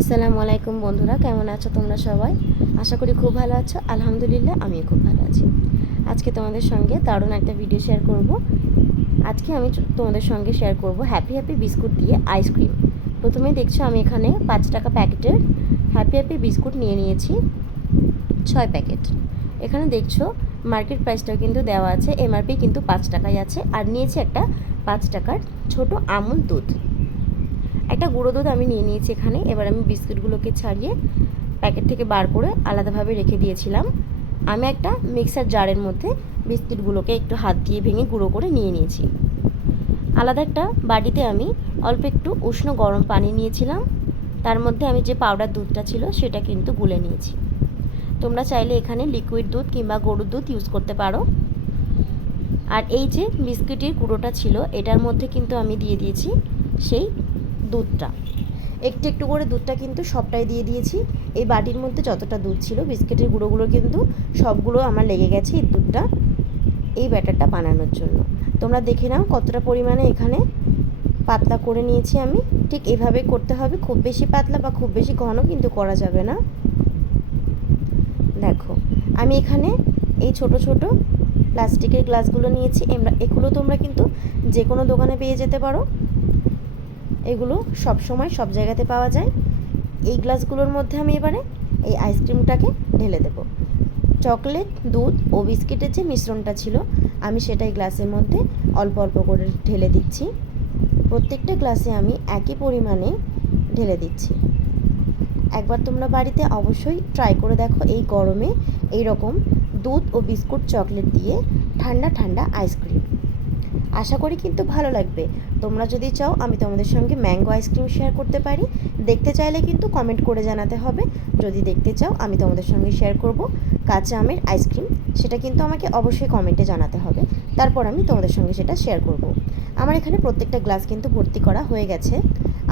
আসসালামু আলাইকুম বন্ধুরা, কেমন আছো তোমরা সবাই? আশা করি খুব ভালো আছো। আলহামদুলিল্লাহ, আমিও খুব ভালো আছি। আজকে তোমাদের সঙ্গে দারুণ একটা ভিডিও শেয়ার করব। আজকে আমি তোমাদের সঙ্গে শেয়ার করব হ্যাপি হ্যাপি বিস্কুট দিয়ে আইসক্রিম প্রথমে দেখছ আমি এখানে পাঁচ টাকা প্যাকেটের হ্যাপি হ্যাপি বিস্কুট নিয়ে নিয়েছি, ছয় প্যাকেট। এখানে দেখছ মার্কেট প্রাইসটাও কিন্তু দেওয়া আছে এমআরপি কিন্তু পাঁচ টাকাই আছে। আর নিয়েছি একটা পাঁচ টাকার ছোট আমুল দুধ। একটা গুঁড়ো দুধ আমি নিয়ে নিয়েছি এখানে। এবার আমি বিস্কুটগুলোকে ছাড়িয়ে প্যাকেট থেকে বার করে আলাদাভাবে রেখে দিয়েছিলাম। আমি একটা মিক্সার জারের মধ্যে বিস্কুটগুলোকে একটু হাত দিয়ে ভেঙে গুঁড়ো করে নিয়ে নিয়েছি। আলাদা একটা বাটিতে আমি অল্প একটু উষ্ণ গরম পানি নিয়েছিলাম। তার মধ্যে আমি যে পাউডার দুধটা ছিল সেটা কিন্তু গুলে নিয়েছি। তোমরা চাইলে এখানে লিকুইড দুধ কিংবা গরুর দুধ ইউজ করতে পারো। আর এই যে বিস্কিটের গুঁড়োটা ছিল, এটার মধ্যে কিন্তু আমি দিয়ে দিয়েছি সেই দুধটা। একটু একটু করে দুধটা কিন্তু সবটাই দিয়ে দিয়েছি। এই বাটির মধ্যে যতটা দুধ ছিল, বিস্কিটের গুঁড়োগুলো কিন্তু সবগুলো আমার লেগে গেছে এই দুধটা, এই ব্যাটারটা বানানোর জন্য। তোমরা দেখে নাও কতটা পরিমাণে এখানে পাতলা করে নিয়েছি আমি। ঠিক এভাবে করতে হবে, খুব বেশি পাতলা বা খুব বেশি ঘন কিন্তু করা যাবে না। দেখো, আমি এখানে এই ছোট ছোট প্লাস্টিকের গ্লাসগুলো নিয়েছি। এগুলো তোমরা কিন্তু যে কোনো দোকানে পেয়ে যেতে পারো। এগুলো সব সময় সব জায়গাতে পাওয়া যায়। এই গ্লাসগুলোর মধ্যে আমি এবারে এই আইসক্রিমটাকে ঢেলে দেব। চকলেট, দুধ ও বিস্কিটের যে মিশ্রণটা ছিল, আমি সেটাই গ্লাসের মধ্যে অল্প অল্প করে ঢেলে দিচ্ছি। প্রত্যেকটা গ্লাসে আমি একই পরিমাণে ঢেলে দিচ্ছি। একবার তোমরা বাড়িতে অবশ্যই ট্রাই করে দেখো এই গরমে এই রকম দুধ ও বিস্কুট চকলেট দিয়ে ঠান্ডা ঠান্ডা আইসক্রিম। আশা করি কিন্তু ভালো লাগবে। তোমরা যদি চাও, আমি তোমাদের সঙ্গে ম্যাঙ্গো আইসক্রিম শেয়ার করতে পারি। দেখতে চাইলে কিন্তু কমেন্ট করে জানাতে হবে। যদি দেখতে চাও, আমি তোমাদের সঙ্গে শেয়ার করব কাঁচা আমের আইসক্রিম। সেটা কিন্তু আমাকে অবশ্যই কমেন্টে জানাতে হবে। তারপর আমি তোমাদের সঙ্গে সেটা শেয়ার করব। আমার এখানে প্রত্যেকটা গ্লাস কিন্তু ভর্তি করা হয়ে গেছে।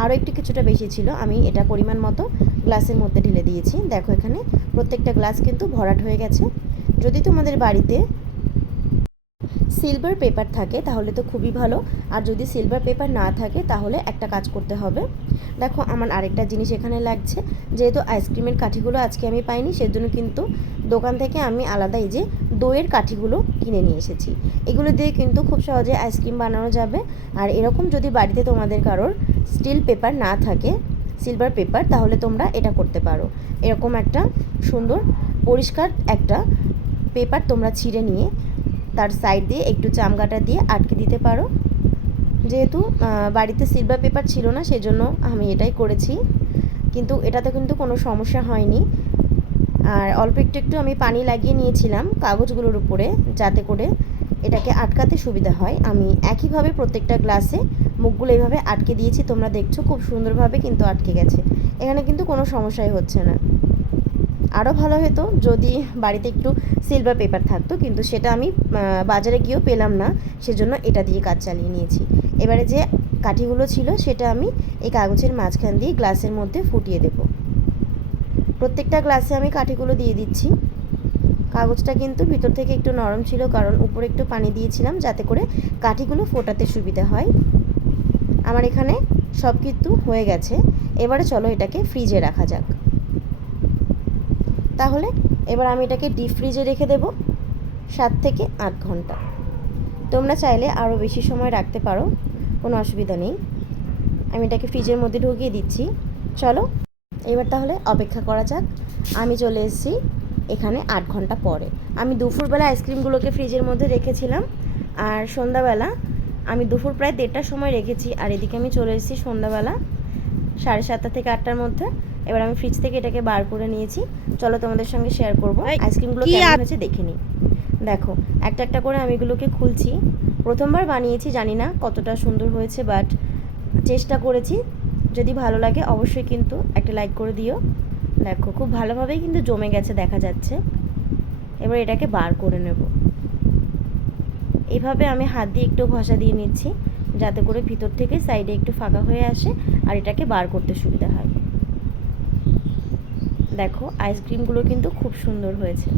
আরও একটু কিছুটা বেশি ছিল, আমি এটা পরিমাণ মতো গ্লাসের মধ্যে ঢেলে দিয়েছি। দেখো এখানে প্রত্যেকটা গ্লাস কিন্তু ভরাট হয়ে গেছে। যদি তোমাদের বাড়িতে সিলভার পেপার থাকে, তাহলে তো খুবই ভালো। আর যদি সিলভার পেপার না থাকে, তাহলে একটা কাজ করতে হবে। দেখো, আমার আরেকটা জিনিস এখানে লাগছে। যেহেতু আইসক্রিমের কাঠিগুলো আজকে আমি পাইনি, সেজন্য কিন্তু দোকান থেকে আমি আলাদা এই যে দইয়ের কাঠিগুলো কিনে নিয়ে এসেছি। এগুলো দিয়ে কিন্তু খুব সহজে আইসক্রিম বানানো যাবে। আর এরকম যদি বাড়িতে তোমাদের কারোর স্টিল পেপার না থাকে সিলভার পেপার তাহলে তোমরা এটা করতে পারো। এরকম একটা সুন্দর, পরিষ্কার একটা পেপার তোমরা ছিঁড়ে নিয়ে তার সাইড দিয়ে একটু চামগাটা দিয়ে আটকে দিতে পারো। যেহেতু বাড়িতে সিলভার পেপার ছিল না, সেজন্য আমি এটাই করেছি। কিন্তু এটাতে কিন্তু কোনো সমস্যা হয়নি। আর অল্প একটু একটু আমি পানি লাগিয়ে নিয়েছিলাম কাগজগুলোর উপরে, যাতে করে এটাকে আটকাতে সুবিধা হয়। আমি একইভাবে প্রত্যেকটা গ্লাসে মুখগুলো এইভাবে আটকে দিয়েছি, তোমরা দেখছ খুব সুন্দরভাবে কিন্তু আটকে গেছে। এখানে কিন্তু কোনো সমস্যাই হচ্ছে না। আরও ভালো হতো যদি বাড়িতে একটু সিলভার পেপার থাকতো, কিন্তু সেটা আমি বাজারে গিয়েও পেলাম না, সেজন্য এটা দিয়ে কাজ চালিয়ে নিয়েছি। এবারে যে কাঠিগুলো ছিল সেটা আমি এই কাগজের মাঝখান দিয়ে গ্লাসের মধ্যে ফুটিয়ে দেব। প্রত্যেকটা গ্লাসে আমি কাঠিগুলো দিয়ে দিচ্ছি। কাগজটা কিন্তু ভিতর থেকে একটু নরম ছিল, কারণ উপরে একটু পানি দিয়েছিলাম যাতে করে কাঠিগুলো ফোটাতে সুবিধা হয়। আমার এখানে সব কিছু হয়ে গেছে। এবারে চলো এটাকে ফ্রিজে রাখা যাক। তাহলে এবার আমি এটাকে ডিপ ফ্রিজে রেখে দেব সাত থেকে আট ঘণ্টা। তোমরা চাইলে আরও বেশি সময় রাখতে পারো, কোনো অসুবিধা নেই। আমি এটাকে ফ্রিজের মধ্যে ঢুকিয়ে দিচ্ছি। চলো, এবার তাহলে অপেক্ষা করা যাক। আমি চলে এসেছি এখানে আট ঘণ্টা পরে। আমি দুপুরবেলা আইসক্রিমগুলোকে ফ্রিজের মধ্যে রেখেছিলাম, আর সন্ধ্যাবেলা আমি দুপুর প্রায় দেড়টার সময় রেখেছি। আর এদিকে আমি চলে এসেছি সন্ধ্যাবেলা সাড়ে সাতটা থেকে আটটার মধ্যে। এবার আমি ফ্রিজ থেকে এটাকে বার করে নিয়েছি। চলো তোমাদের সঙ্গে শেয়ার করব। আইসক্রিমগুলো কেমন হয়েছে দেখে নিই। দেখো একটা একটা করে আমি এগুলোকে খুলছি। প্রথমবার বানিয়েছি জানি না কতটা সুন্দর হয়েছে বাট চেষ্টা করেছি। যদি ভালো লাগে অবশ্যই কিন্তু একটা লাইক করে দিও। দেখো খুব ভালোভাবেই কিন্তু জমে গেছে দেখা যাচ্ছে। এবার এটাকে বার করে নেব। এইভাবে আমি হাত দিয়ে একটু ঘষা দিয়ে নিচ্ছি যাতে করে ভিতর থেকে সাইডে একটু ফাঁকা হয়ে আসে আর এটাকে বার করতে সুবিধা হয়। দেখো আইসক্রিমগুলো কিন্তু খুব সুন্দর হয়েছে।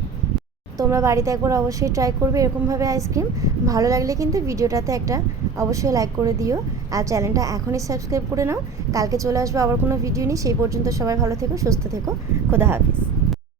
তোমরা বাড়িতে একবার অবশ্যই ট্রাই করবে এরকমভাবে আইসক্রিম ভালো লাগলে কিন্তু ভিডিওটাতে একটা অবশ্যই লাইক করে দিও। আর চ্যানেলটা এখনই সাবস্ক্রাইব করে নাও। কালকে চলে আসব আবার কোনো ভিডিও নিয়ে। সেই পর্যন্ত সবাই ভালো থেকো, সুস্থ থেকো। খোদা হাফিজ।